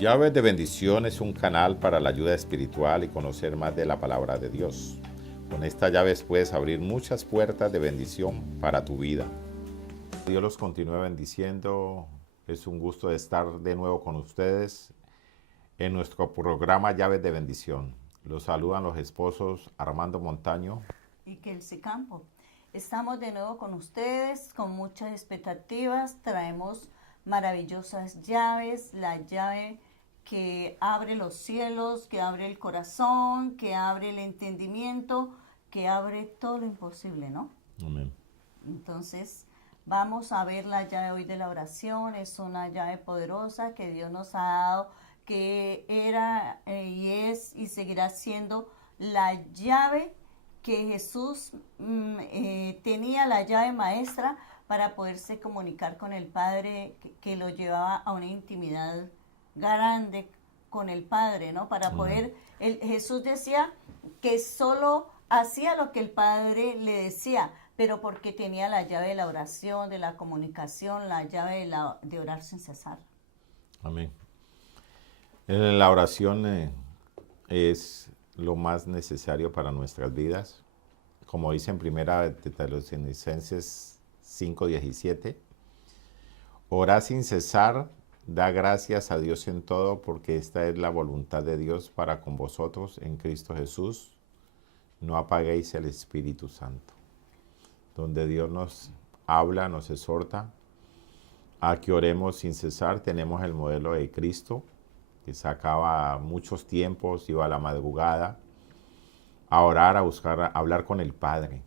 Llaves de Bendición es un canal para la ayuda espiritual y conocer más de la palabra de Dios. Con estas llaves puedes abrir muchas puertas de bendición para tu vida. Dios los continúe bendiciendo. Es un gusto estar de nuevo con ustedes en nuestro programa Llaves de Bendición. Los saludan los esposos Armando Montaño y Kelsey Campo. Estamos de nuevo con ustedes con muchas expectativas. Traemos maravillosas llaves, la llave que abre los cielos, que abre el corazón, que abre el entendimiento, que abre todo lo imposible, ¿no? Amén. Entonces, vamos a ver la llave hoy de la oración. Es una llave poderosa que Dios nos ha dado, que era y es y seguirá siendo la llave que Jesús tenía, la llave maestra para poderse comunicar con el Padre, que lo llevaba a una intimidad grande con el Padre, ¿no? Para poder, Jesús decía que solo hacía lo que el Padre le decía, pero porque tenía la llave de la oración, de la comunicación, la llave de orar sin cesar. Amén. La oración es lo más necesario para nuestras vidas. Como dice en primera de Tesalonicenses 5:17, orad sin cesar, da gracias a Dios en todo, porque esta es la voluntad de Dios para con vosotros en Cristo Jesús. No apaguéis el Espíritu Santo. Donde Dios nos habla, nos exhorta a que oremos sin cesar. Tenemos el modelo de Cristo, que sacaba muchos tiempos, iba a la madrugada a orar, a buscar, a hablar con el Padre.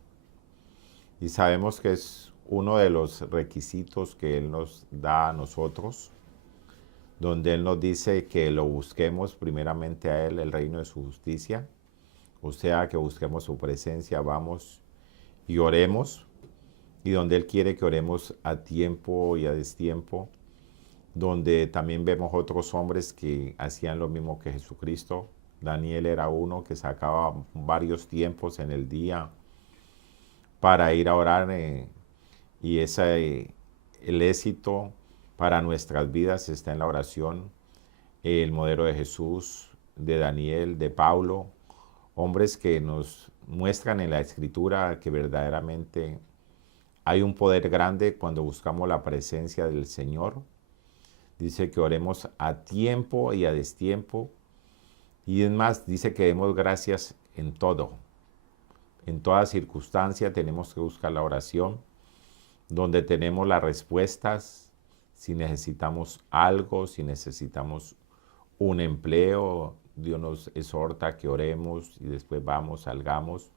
Y sabemos que es uno de los requisitos que Él nos da a nosotros, donde Él nos dice que lo busquemos primeramente a Él, el reino de su justicia, o sea, que busquemos su presencia, vamos y oremos, y donde Él quiere que oremos a tiempo y a destiempo, donde también vemos otros hombres que hacían lo mismo que Jesucristo. Daniel era uno que sacaba varios tiempos en el día para ir a orar, y el éxito para nuestras vidas está en la oración. El modelo de Jesús, de Daniel, de Pablo, hombres que nos muestran en la Escritura que verdaderamente hay un poder grande cuando buscamos la presencia del Señor. Dice que oremos a tiempo y a destiempo. Y es más, dice que demos gracias en todo. En toda circunstancia tenemos que buscar la oración, donde tenemos las respuestas. Si necesitamos algo, si necesitamos un empleo, Dios nos exhorta que oremos y después vamos, salgamos.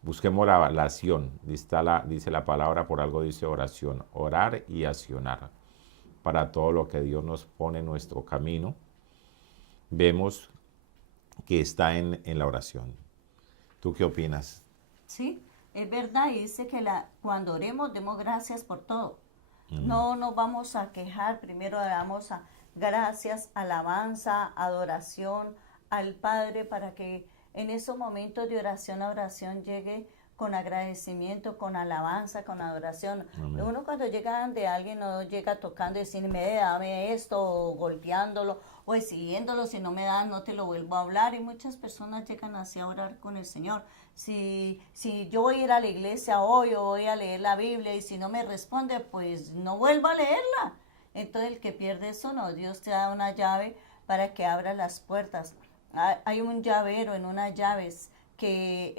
Busquemos la oración. Dice la palabra, por algo dice oración, orar y accionar. Para todo lo que Dios nos pone en nuestro camino, vemos que está en la oración. ¿Tú qué opinas? Sí, es verdad, y dice que cuando oremos demos gracias por todo. No nos vamos a quejar, primero damos gracias, alabanza, adoración al Padre, para que en esos momentos de oración a oración llegue con agradecimiento, con alabanza, con adoración. Amén. Uno cuando llega de alguien no llega tocando y decirme, dame esto, o golpeándolo, o exigiéndolo, si no me das no te lo vuelvo a hablar. Y muchas personas llegan así a orar con el Señor. Si yo voy a ir a la iglesia hoy o voy a leer la Biblia y si no me responde, pues no vuelvo a leerla. Entonces el que pierde eso, no, Dios te da una llave para que abra las puertas. Hay un llavero en unas llaves que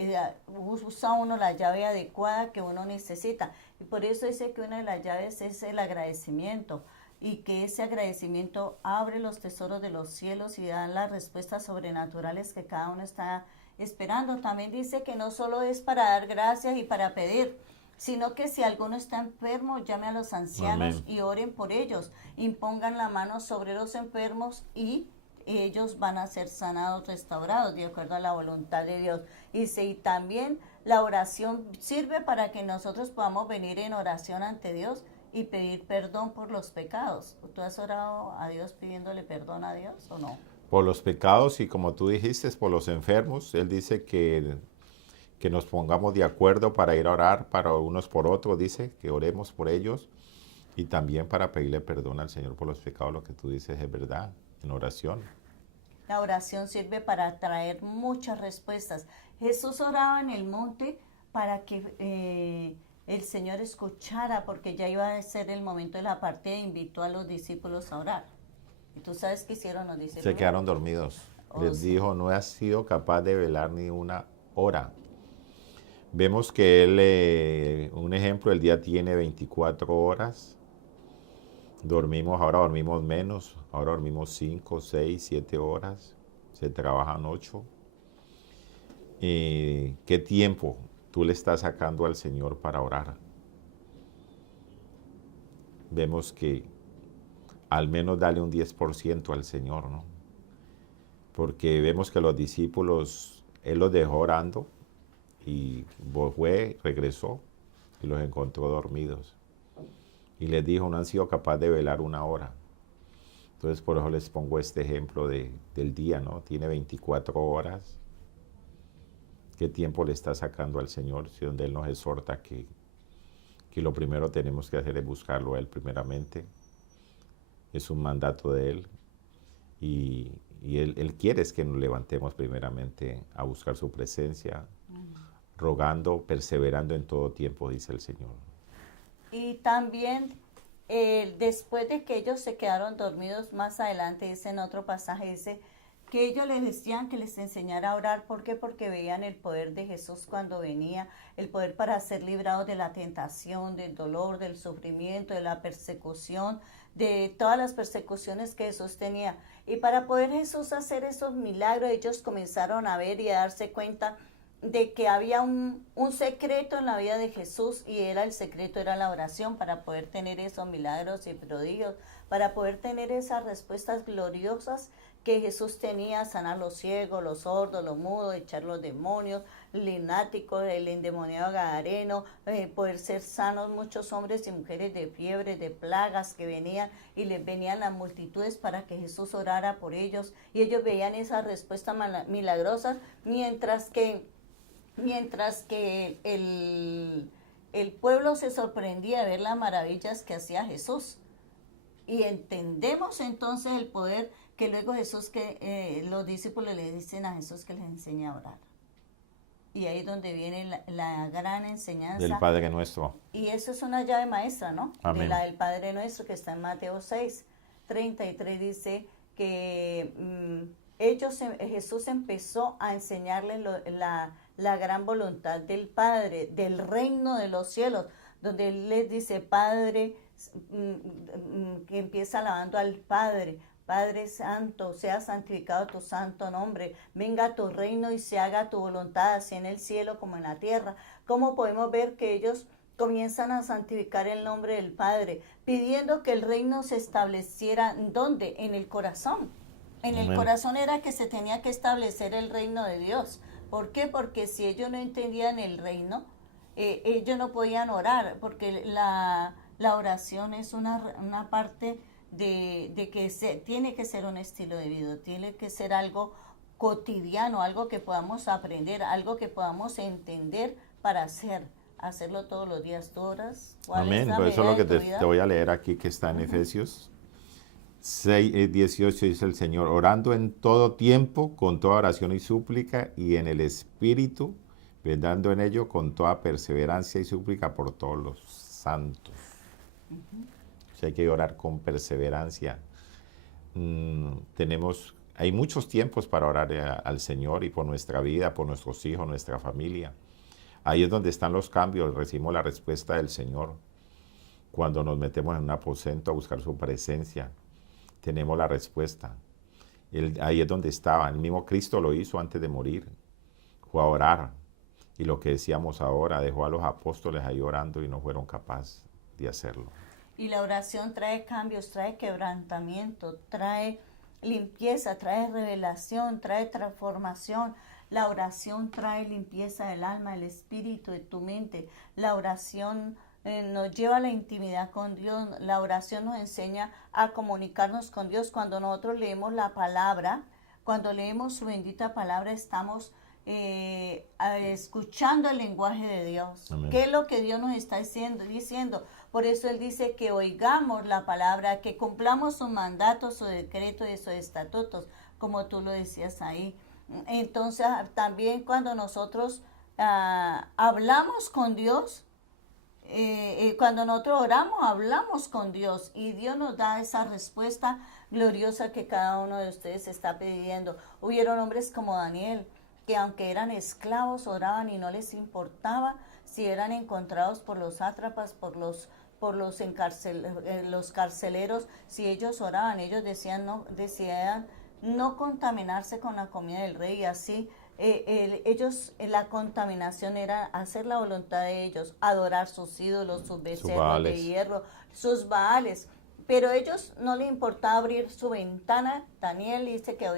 usa uno la llave adecuada que uno necesita. Y por eso dice que una de las llaves es el agradecimiento, y que ese agradecimiento abre los tesoros de los cielos y da las respuestas sobrenaturales que cada uno está esperando. También dice que no solo es para dar gracias y para pedir, sino que si alguno está enfermo, llame a los ancianos. Amén. Y oren por ellos, impongan la mano sobre los enfermos y ellos van a ser sanados, restaurados, de acuerdo a la voluntad de Dios. Y también la oración sirve para que nosotros podamos venir en oración ante Dios y pedir perdón por los pecados. ¿Tú has orado a Dios pidiéndole perdón a Dios o no? Por los pecados y, como tú dijiste, por los enfermos. Él dice que nos pongamos de acuerdo para ir a orar para unos por otros. Dice que oremos por ellos y también para pedirle perdón al Señor por los pecados. Lo que tú dices es verdad. en oración. La oración sirve para traer muchas respuestas. Jesús oraba en el monte para que el Señor escuchara, porque ya iba a ser el momento de la partida e invitó a los discípulos a orar. ¿Y tú sabes qué hicieron los discípulos? Se quedaron dormidos. Les dijo, no has sido capaz de velar ni una hora. Vemos que él, un ejemplo, el día tiene 24 horas. Ahora dormimos menos, ahora dormimos 5, 6, 7 horas. Se trabajan 8. ¿Qué tiempo tú le estás sacando al Señor para orar? Vemos que al menos dale un 10% al Señor, ¿no? Porque vemos que los discípulos, Él los dejó orando y regresó y los encontró dormidos. Y les dijo, no han sido capaces de velar una hora. Entonces por eso les pongo este ejemplo del día, ¿no? Tiene 24 horas. ¿Qué tiempo le está sacando al Señor? Si donde Él nos exhorta que lo primero tenemos que hacer es buscarlo a Él primeramente. Es un mandato de Él. Y Él quiere es que nos levantemos primeramente a buscar su presencia, rogando, perseverando en todo tiempo, dice el Señor. Y también después de que ellos se quedaron dormidos, más adelante dice en otro pasaje, dice que ellos les decían que les enseñara a orar. ¿Por qué? Porque veían el poder de Jesús cuando venía, el poder para ser librados de la tentación, del dolor, del sufrimiento, de la persecución, de todas las persecuciones que Jesús tenía. Y para poder Jesús hacer esos milagros, ellos comenzaron a ver y a darse cuenta de que había un secreto en la vida de Jesús, y el secreto era la oración, para poder tener esos milagros y prodigios, para poder tener esas respuestas gloriosas que Jesús tenía: sanar los ciegos, los sordos, los mudos, echar los demonios, lunáticos, el endemoniado gadareno, poder ser sanos muchos hombres y mujeres de fiebre, de plagas que venían, y les venían las multitudes para que Jesús orara por ellos, y ellos veían esas respuestas milagrosas, mientras que el pueblo se sorprendía de ver las maravillas que hacía Jesús. Y entendemos entonces el poder que luego Jesús, los discípulos le dicen a Jesús que les enseña a orar. Y ahí es donde viene la gran enseñanza del Padre Nuestro. Y eso es una llave maestra, ¿no? Amén. De la del Padre Nuestro, que está en Mateo 6:33, dice que Jesús empezó a enseñarles la gran voluntad del Padre, del reino de los cielos, donde Él les dice, Padre, que empieza alabando al Padre: Padre Santo, sea santificado tu santo nombre, venga tu reino y se haga tu voluntad, así en el cielo como en la tierra. ¿Cómo podemos ver que ellos comienzan a santificar el nombre del Padre, pidiendo que el reino se estableciera? ¿Dónde? En el corazón. En el corazón era que se tenía que establecer el reino de Dios. ¿Por qué? Porque si ellos no entendían el reino, ellos no podían orar, porque la oración es una parte de que tiene que ser un estilo de vida, tiene que ser algo cotidiano, algo que podamos aprender, algo que podamos entender para hacerlo todos los días. ¿Tú oras? Amén. Por eso es lo que te voy a leer aquí, que está en Efesios 6:18, dice el Señor: orando en todo tiempo, con toda oración y súplica, y en el Espíritu, vendando en ello con toda perseverancia y súplica por todos los santos. O sea, hay que orar con perseverancia. Hay muchos tiempos para orar al Señor, y por nuestra vida, por nuestros hijos, nuestra familia. Ahí es donde están los cambios. Recibimos la respuesta del Señor cuando nos metemos en un aposento a buscar su presencia. Tenemos la respuesta. Ahí es donde estaba. El mismo Cristo lo hizo antes de morir. Fue a orar. Y lo que decíamos ahora, dejó a los apóstoles ahí orando y no fueron capaces de hacerlo. Y la oración trae cambios, trae quebrantamiento, trae limpieza, trae revelación, trae transformación. La oración trae limpieza del alma, del espíritu, de tu mente. La oración nos lleva a la intimidad con Dios. La oración nos enseña a comunicarnos con Dios. Cuando nosotros leemos la palabra, cuando leemos su bendita palabra, estamos escuchando el lenguaje de Dios. Amén. ¿Qué es lo que Dios nos está diciendo? Por eso Él dice que oigamos la palabra, que cumplamos sus mandatos, su decreto y sus estatutos, como tú lo decías ahí. Entonces, también cuando nosotros hablamos con Dios, cuando nosotros oramos, hablamos con Dios y Dios nos da esa respuesta gloriosa que cada uno de ustedes está pidiendo. Hubieron hombres como Daniel, que aunque eran esclavos, oraban y no les importaba si eran encontrados por los sátrapas, por los carceleros, si ellos oraban, ellos decían no contaminarse con la comida del rey, y así la contaminación era hacer la voluntad de ellos, adorar sus ídolos, sus becerros de hierro, sus baales. Pero ellos no le importaba abrir su ventana. Daniel dice que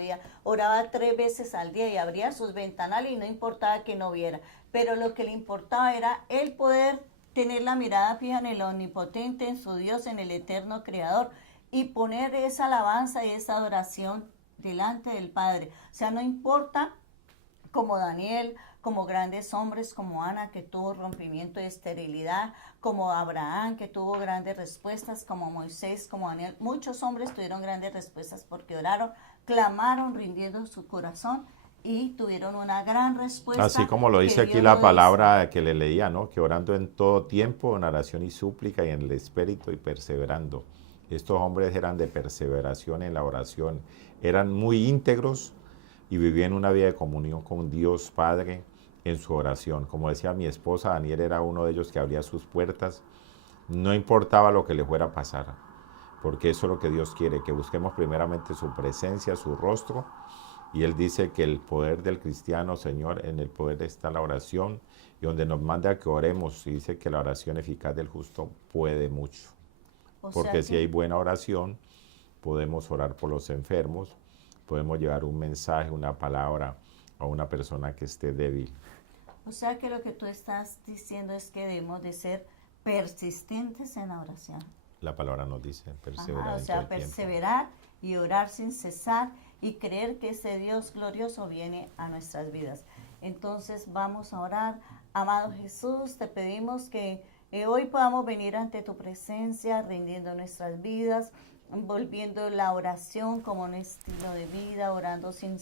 oraba 3 veces al día y abría sus ventanales y no importaba que no viera. Pero lo que le importaba era el poder tener la mirada fija en el omnipotente, en su Dios, en el eterno creador, y poner esa alabanza y esa adoración delante del Padre. O sea, no importa, como Daniel, como grandes hombres como Ana, que tuvo rompimiento de esterilidad, como Abraham, que tuvo grandes respuestas, como Moisés, como Daniel. Muchos hombres tuvieron grandes respuestas porque oraron, clamaron, rindiendo su corazón y tuvieron una gran respuesta. Así como lo dice aquí la palabra que le leía, ¿no? Que orando en todo tiempo, en oración y súplica y en el espíritu y perseverando. Estos hombres eran de perseveración en la oración, eran muy íntegros y vivían una vida de comunión con Dios Padre en su oración. Como decía mi esposa, Daniel era uno de ellos que abría sus puertas, no importaba lo que le fuera a pasar, porque eso es lo que Dios quiere, que busquemos primeramente su presencia, su rostro, y Él dice que el poder del cristiano, Señor, en el poder está la oración, y donde nos manda que oremos, y dice que la oración eficaz del justo puede mucho, porque si hay buena oración, podemos orar por los enfermos, podemos llevar un mensaje, una palabra a una persona que esté débil. O sea que lo que tú estás diciendo es que debemos de ser persistentes en la oración. La palabra nos dice perseverar. O sea, perseverar y orar sin cesar y creer que ese Dios glorioso viene a nuestras vidas. Entonces vamos a orar. Amado Jesús, te pedimos que hoy podamos venir ante tu presencia, rindiendo nuestras vidas, volviendo la oración como un estilo de vida, orando sin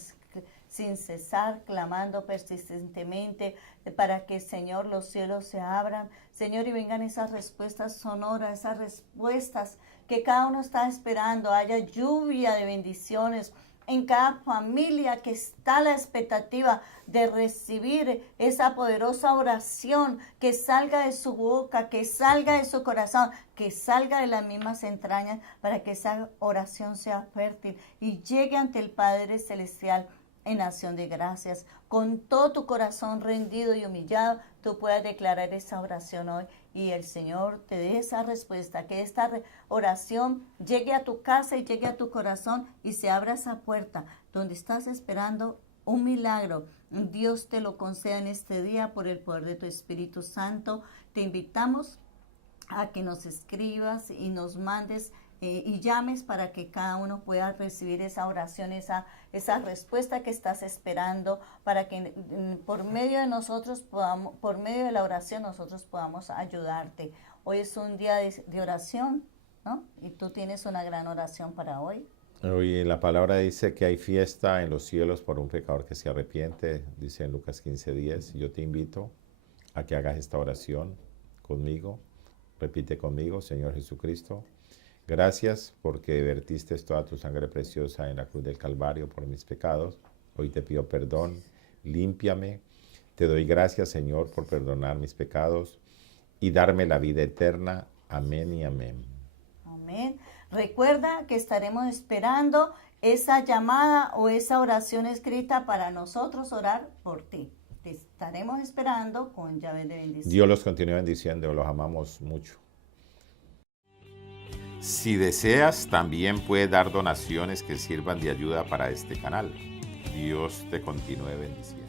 cesar, clamando persistentemente para que, Señor, los cielos se abran, Señor, y vengan esas respuestas sonoras, esas respuestas que cada uno está esperando, haya lluvia de bendiciones en cada familia que está a la expectativa de recibir esa poderosa oración que salga de su boca, que salga de su corazón, que salga de las mismas entrañas para que esa oración sea fértil y llegue ante el Padre Celestial en acción de gracias. Con todo tu corazón rendido y humillado, tú puedas declarar esa oración hoy y el Señor te dé esa respuesta, que esta oración llegue a tu casa y llegue a tu corazón y se abra esa puerta donde estás esperando un milagro. Dios te lo conceda en este día por el poder de tu Espíritu Santo. Te invitamos a que nos escribas y nos mandes y llames para que cada uno pueda recibir esa oración, esa respuesta que estás esperando, para que por medio de nosotros podamos, por medio de la oración nosotros podamos ayudarte. Hoy es un día de oración, ¿no? Y tú tienes una gran oración para hoy. Hoy la palabra dice que hay fiesta en los cielos por un pecador que se arrepiente, dice en Lucas 15:10. Yo te invito a que hagas esta oración conmigo. Repite conmigo: Señor Jesucristo, gracias porque vertiste toda tu sangre preciosa en la cruz del Calvario por mis pecados. Hoy te pido perdón, límpiame. Te doy gracias, Señor, por perdonar mis pecados y darme la vida eterna. Amén y amén. Amén. Recuerda que estaremos esperando esa llamada o esa oración escrita para nosotros orar por ti. Te estaremos esperando con llaves de bendición. Dios los continúe bendiciendo, los amamos mucho. Si deseas, también puedes dar donaciones que sirvan de ayuda para este canal. Dios te continúe bendiciendo.